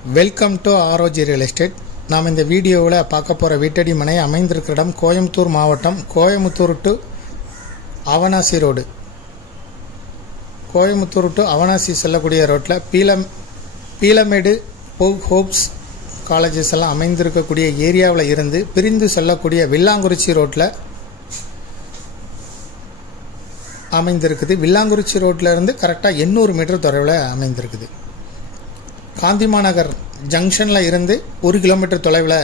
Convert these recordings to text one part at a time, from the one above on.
Welcome to ஆரோஜி real estate. நாம் இந்த வீடியோவில் பார்க்க போகிற வீட்டடி மனை அமைந்திருக்கிற இடம் கோயம்புத்தூர் மாவட்டம், Coimbatore to Avinashi road. Coimbatore to Avinashi செல்லக்கூடிய ரோட்டில் பீலமேடு ஹோப்ஸ் காலேஜஸ் எல்லாம் அமைந்திருக்கக்கூடிய ஏரியாவில் இருந்து பிரிந்து செல்லக்கூடிய வில்லாங்குறிச்சி ரோட்டில் அமைந்திருக்குது. வில்லாங்குறிச்சி ரோட்டில் இருந்து கரெக்டாக 800 மீட்டர் தொலைவில் அமைந்திருக்குது. காந்திமாநகர் ஜங்ஷனில் இருந்து 1 கிலோமீட்டர் தொலைவில்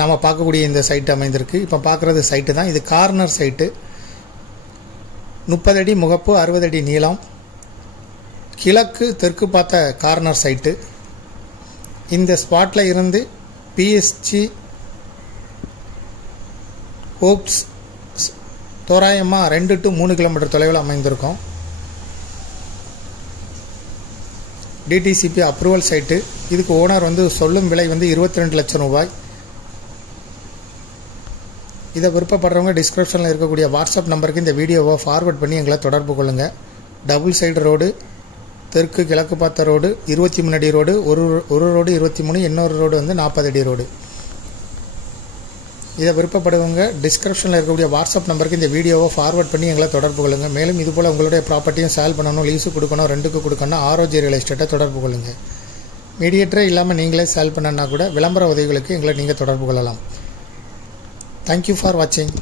நாம் பார்க்கக்கூடிய இந்த சைட்டு அமைந்திருக்கு. இப்போ பார்க்குறது சைட்டு தான். இது கார்னர் சைட்டு. 30 அடி முகப்பு, 60 அடி நீளம், கிழக்கு தெற்கு பார்த்த கார்னர் சைட்டு. இந்த ஸ்பாட்டில் இருந்து பிஎஸ்ஜி ஹோப்ஸ் தோராயமாக 2 to 3 கிலோமீட்டர் தொலைவில் அமைந்திருக்கும். DTCP approval site. இதுக்கு ஓனர் சொல்லும் விலை 22 லட்சம் ரூபாய். இதை விருப்பப்படுறவங்க டிஸ்கிரிப்ஷனில் இருக்கக்கூடிய வாட்ஸ்அப் நம்பருக்கு இந்த வீடியோவை ஃபார்வர்ட் பண்ணி எங்களை தொடர்பு கொள்ளுங்கள். டபுள் சைடு ரோடு, தெற்கு கிழக்கு பார்த்த ரோடு, 23 அடி ரோடு, ஒரு ரோடு 23, இன்னொரு ரோடு 40 அடி ரோடு. இதை விருப்பப்படுவங்க டிஸ்கிரிப்ஷனில் இருக்கக்கூடிய வாட்ஸ்அப் நம்பருக்கு இந்த வீடியோவை ஃபார்வர்ட் பண்ணி எங்களை தொடர்பு கொள்ளுங்கள். மேலும் இதுபோல் உங்களுடைய ப்ராப்பர்ட்டியும் சேல் பண்ணணும், லீஸு கொடுக்கணும், ரெண்டுக்கு கொடுக்கணும், ஆரோஜி ரியல் எஸ்டேட்டை தொடர்பு கொள்ளுங்கள். மீடியேட்டரே இல்லாமல் நீங்களே சேல் பண்ணனா கூட விளம்பர உதவிகளுக்கு எங்களை நீங்கள் தொடர்பு கொள்ளலாம். தேங்க்யூ ஃபார் வாட்சிங்.